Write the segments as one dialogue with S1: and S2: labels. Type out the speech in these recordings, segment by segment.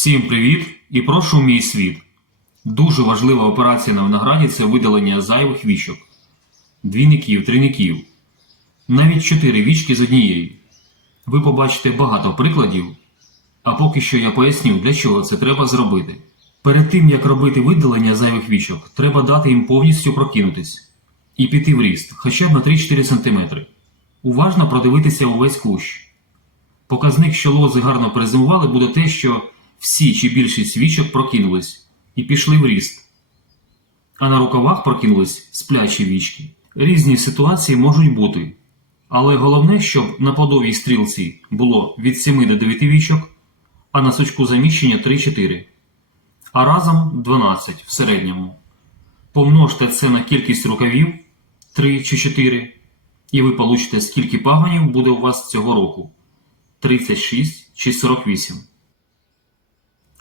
S1: Всім привіт і прошу в мій світ. Дуже важлива операція на винограді це видалення зайвих вічок. Двійників, трійників. Навіть чотири вічки з однієї. Ви побачите багато прикладів, а поки що я поясню, для чого це треба зробити. Перед тим, як робити видалення зайвих вічок, треба дати їм повністю прокинутись і піти в ріст хоча б на 3-4 см. Уважно продивитися увесь кущ. Показник, що лози гарно перезимували, буде те, що всі чи більшість свічок прокинулись і пішли в ріст. А на рукавах прокинулись сплячі вічки. Різні ситуації можуть бути. Але головне, щоб на подовій стрілці було від 7 до 9 вічок, а на сучку заміщення 3-4. А разом 12 в середньому. Помножте це на кількість рукавів 3 чи 4, і ви получите, скільки паганів буде у вас цього року. 36 чи 48.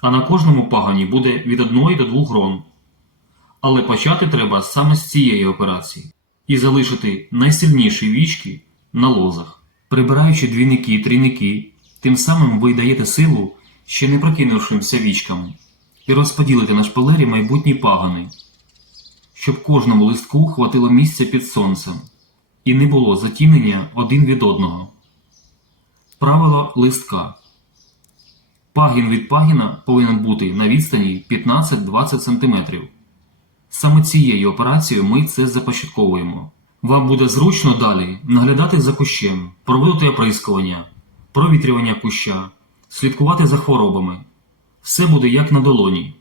S1: А на кожному пагані буде від 1 до 2 грон. Але почати треба саме з цієї операції і залишити найсильніші вічки на лозах. Прибираючи двійники і трійники, тим самим ви даєте силу ще не прокинувшимся вічкам і розподілите на шпалері майбутні пагани, щоб кожному листку хватило місця під сонцем і не було затінення один від одного. Правило листка. Пагін від пагіна повинен бути на відстані 15-20 см. Саме цією операцією ми це започатковуємо. Вам буде зручно далі наглядати за кущем, проводити оприскування, провітрювання куща, слідкувати за хворобами. Все буде як на долоні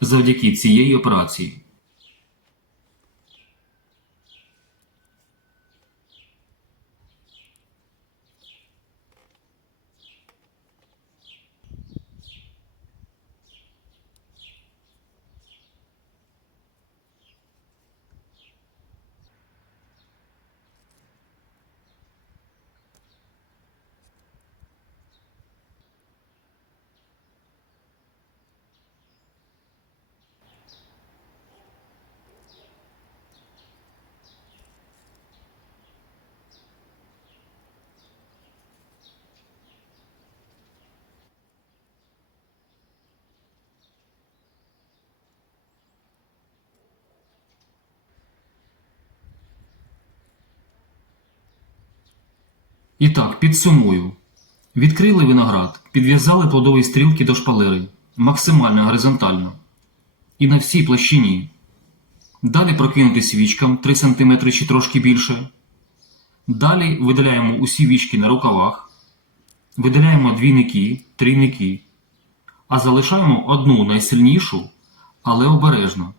S1: завдяки цієї операції. І так, підсумую. Відкрили виноград, підв'язали плодові стрілки до шпалери максимально горизонтально. І на всій площині. Далі прокинути свічкам 3 см чи трошки більше. Далі видаляємо усі вічки на рукавах, видаляємо двійники, трійники, а залишаємо одну найсильнішу, але обережно.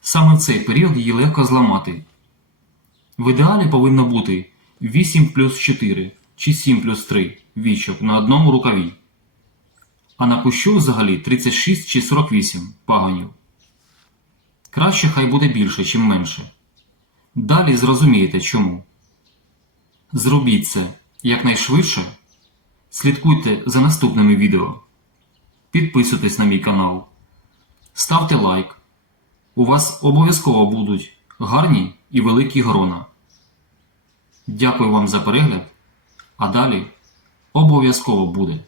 S1: Саме в цей період її легко зламати. В ідеалі повинно бути 8 плюс 4 чи 7 плюс 3 вічок на одному рукаві. А на кущу взагалі 36 чи 48 паганів. Краще хай буде більше, чим менше. Далі зрозумієте чому. Зробіть це якнайшвидше. Слідкуйте за наступними відео. Підписуйтесь на мій канал. Ставте лайк. У вас обов'язково будуть гарні і великі грона. Дякую вам за перегляд, а далі обов'язково буде.